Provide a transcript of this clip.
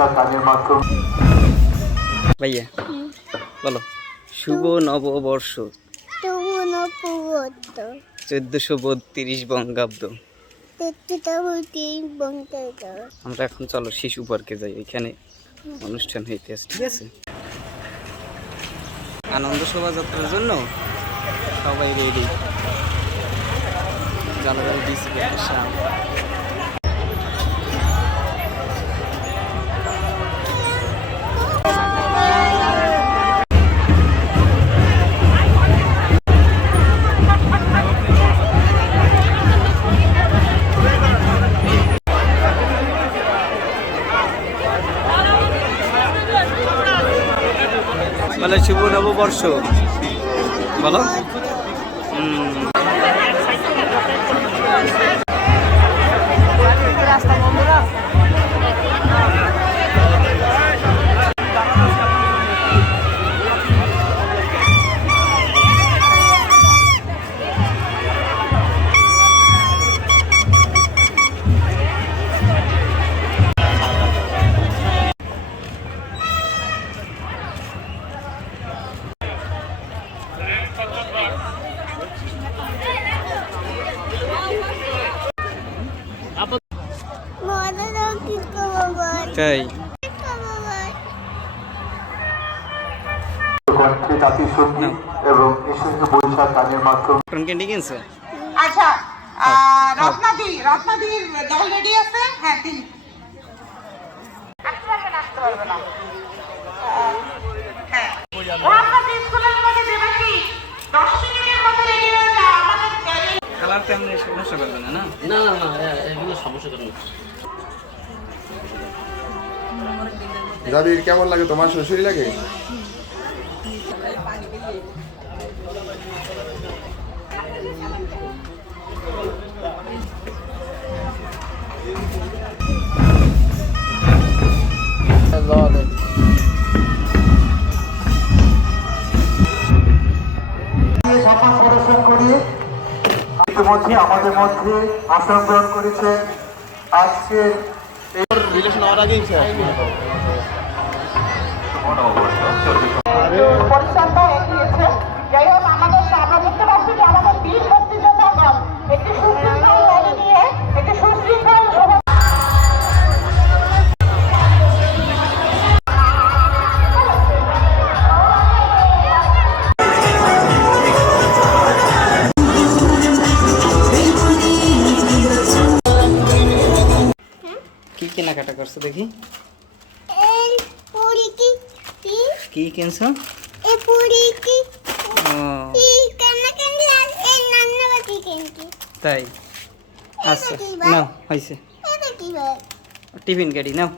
বৈশাখ গানের মাধ্যমে। ভাইয়া বলো, শুভ নববর্ষ 1432 বঙ্গাব্দ। আমরা এখন চলো শিশু পার্কে যাই, এখানে অনুষ্ঠান হইতেছে, ঠিক আছে? আনন্দ শোভাযাত্রার জন্য সবাই রেডি। জালাগাড়ি ডিসি সামনে বলে শুভ নববর্ষ বলো। তাই কণ্ঠে জাতীয় সঙ্গীত এবং এসেছে বৈশাখ গানের মাধ্যমে। ক্যান্ডি কিনছো? আচ্ছা, রত্নাদির দল রেডি আছে? হ্যাঁ, দিন। আসতে পারবে না। হ্যাঁ, রত্নাদি স্কুলের মধ্যে দেবে কি 10 মিনিটের মধ্যে রেডি হয়ে যা। আমাদের কালার তো এমনি সমস্যা করবে না? না না না না, এগুলো সমস্যা করবে না। দাদির কেমন লাগে? তোমার শ্বশুরই লাগে? ইতিমধ্যে আমাদের মধ্যে আসন গ্রহণ করেছেন আজকের রিলেশন হওয়ার আগেই পরিশ্রমটা এগিয়েছে। যাই হোক, আমাদের আমরা দেখতে পাচ্ছি যে আমাদের বীর মুক্তিযোদ্ধাগণ একটি সুশৃঙ্খল র্যালি নিয়ে একটি সুশৃঙ্খল শোভা। কি কেনাকাটা করছো দেখি? কি কিনছো? তাই আচ্ছা, নাও হয়েছে। টিফিন গাড়ি নাও।